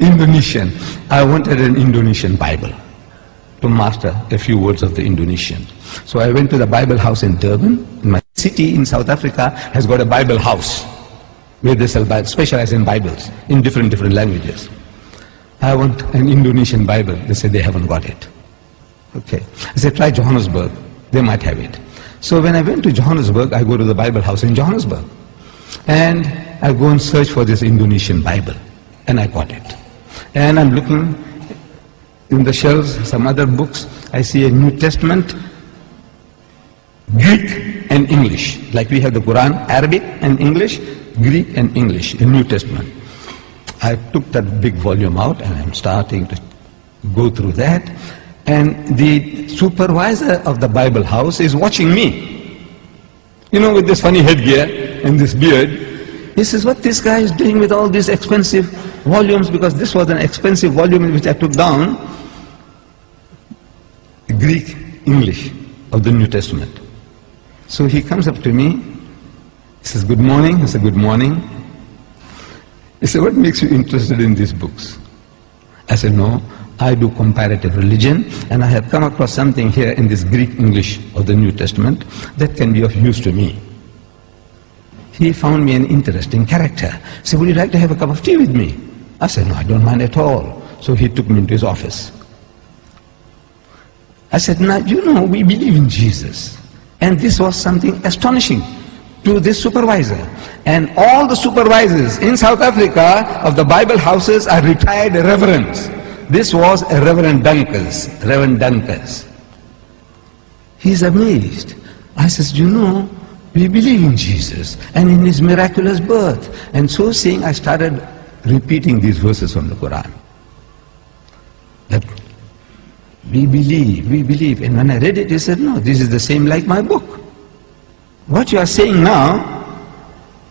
Indonesian. I wanted an Indonesian Bible to master a few words of the Indonesian. So I went to the Bible house in Durban. My city in South Africa has got a Bible house where they sell Bibles, specialize in Bibles in different languages. I want an Indonesian Bible. They said they haven't got it. Okay. I said, try Johannesburg. They might have it. So when I went to Johannesburg, I go to the Bible house in Johannesburg. And I go and search for this Indonesian Bible. And I got it. And I'm looking in the shelves, some other books. I see a New Testament, Greek and English. Like we have the Quran, Arabic and English, Greek and English, a New Testament. I took that big volume out and I'm starting to go through that. And the supervisor of the Bible house is watching me. You know, with this funny headgear and this beard. He says, what this guy is doing with all these expensive volumes, because this was an expensive volume which I took down, Greek, English of the New Testament. So he comes up to me, he says, good morning. I said, good morning. He said, what makes you interested in these books? I said, no, I do comparative religion, and I have come across something here in this Greek English of the New Testament that can be of use to me. He found me an interesting character. He said, would you like to have a cup of tea with me? I said, no, I don't mind at all. So he took me into his office. I said, now, you know, we believe in Jesus. And this was something astonishing to this supervisor. And all the supervisors in South Africa of the Bible houses are retired reverends. This was a Reverend Dunkers. He's amazed. I says, you know, we believe in Jesus and in his miraculous birth. And so saying, I started repeating these verses from the Quran. That we believe. And when I read it, he said, no, this is the same like my book. What you are saying now,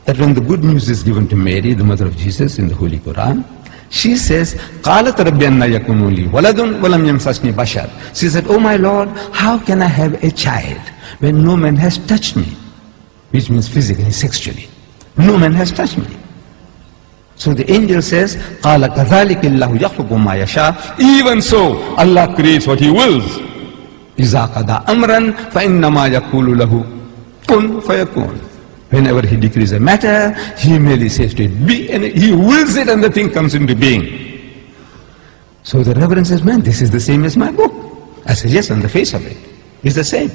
that when the good news is given to Mary, the mother of Jesus, in the Holy Quran, she says, قَالَتْ رَبِّ أَنَّ يَكُونُ لِي وَلَدٌ وَلَمْ يَمْسَسْنِي بَشَرٌ. She said, oh my Lord, how can I have a child when no man has touched me? Which means physically, sexually. No man has touched me. So the angel says, قَالَ كَذَلِكِ اللَّهُ يَخْلُقُ مَا يَشَاءُ. Even so, Allah creates what He wills. إِذَا قَضَى أَمْرًا فَإِنَّمَا يَقُولُ لَهُ كُن فَيَكُونُ. Whenever He decrees a matter, He merely says to it, be, and He wills it and the thing comes into being. So the Reverend says, man, this is the same as my book. I said, yes, on the face of it, it's the same.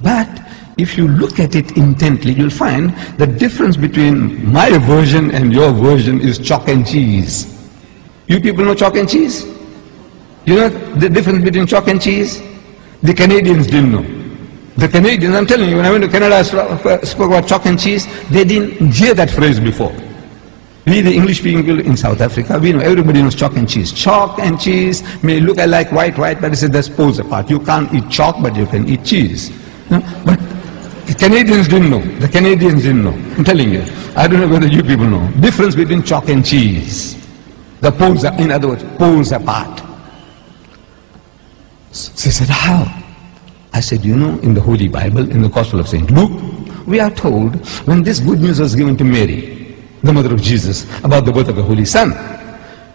But if you look at it intently, you'll find the difference between my version and your version is chalk and cheese. You people know chalk and cheese? You know the difference between chalk and cheese? The Canadians didn't know. The Canadians, I'm telling you, when I went to Canada, I spoke about chalk and cheese. They didn't hear that phrase before. We, the English people in South Africa, we know, everybody knows chalk and cheese. Chalk and cheese may look like white, but it's that's poles apart. You can't eat chalk, but you can eat cheese. No? But the Canadians didn't know. The Canadians didn't know. I'm telling you. I don't know whether you people know. Difference between chalk and cheese. The poles are, in other words, poles apart. She said, how? I said, you know, in the Holy Bible, in the Gospel of St. Luke, we are told when this good news was given to Mary, the mother of Jesus, about the birth of the Holy Son,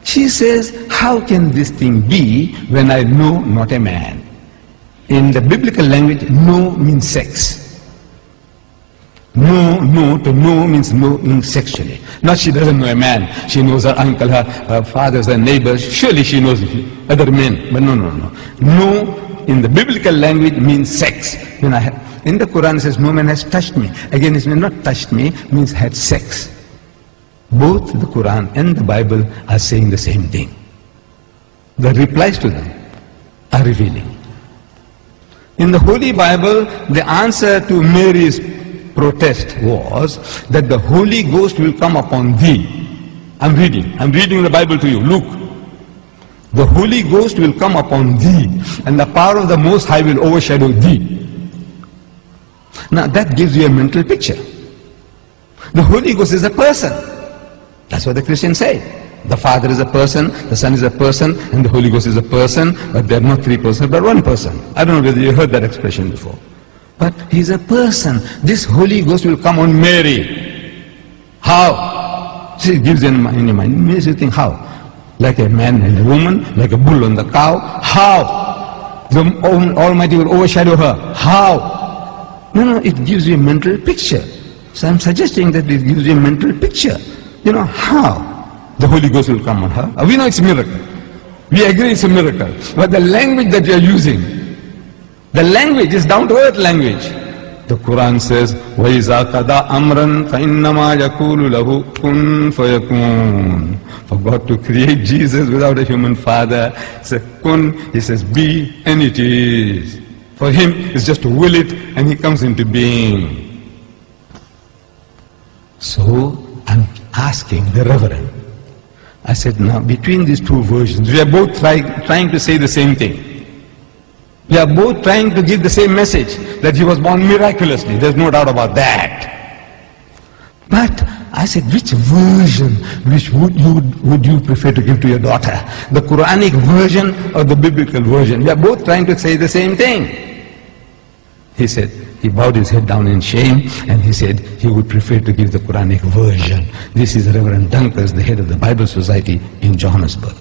she says, how can this thing be when I know not a man? In the biblical language, know means sex. No to know means knowing sexually. Not she doesn't know a man. She knows her uncle, her fathers, her neighbors. Surely she knows other men. But no. No in the biblical language means sex. In the Quran it says, no man has touched me. Again, it means not touched me, means had sex. Both the Quran and the Bible are saying the same thing. The replies to them are revealing. In the Holy Bible, the answer to Mary's protest was that the Holy Ghost will come upon thee. I'm reading the Bible to you. Luke. The Holy Ghost will come upon thee, and the power of the Most High will overshadow thee. Now that gives you a mental picture. The Holy Ghost is a person. That's what the Christians say. The Father is a person, the Son is a person, and the Holy Ghost is a person, but they're not three persons, but one person. I don't know whether you heard that expression before. But He's a person. This Holy Ghost will come on Mary. How? See, it gives you in your mind. It makes you think, how? Like a man and a woman, like a bull and the cow. How? The Almighty will overshadow her. How? No, it gives you a mental picture. So I'm suggesting that it gives you a mental picture. How? The Holy Ghost will come on her. We know it's a miracle. We agree it's a miracle. But the language that you are using, the language is down to earth language. The Quran says, وَإِذَا قَضَى أَمْرًا فَإِنَّمَا يَقُولُ لَهُ كُن فَيَكُونُ. For God to create Jesus without a human father, it's a kun, he says be, and it is. For him, it's just to will it, and he comes into being. So, I'm asking the Reverend, I said, now between these two versions, we are both trying to say the same thing. We are both trying to give the same message, that he was born miraculously. There's no doubt about that. But I said, which version would you prefer to give to your daughter? The Quranic version or the biblical version? We are both trying to say the same thing. He said, he bowed his head down in shame, and he said he would prefer to give the Quranic version. This is Reverend Dunkers, the head of the Bible Society in Johannesburg.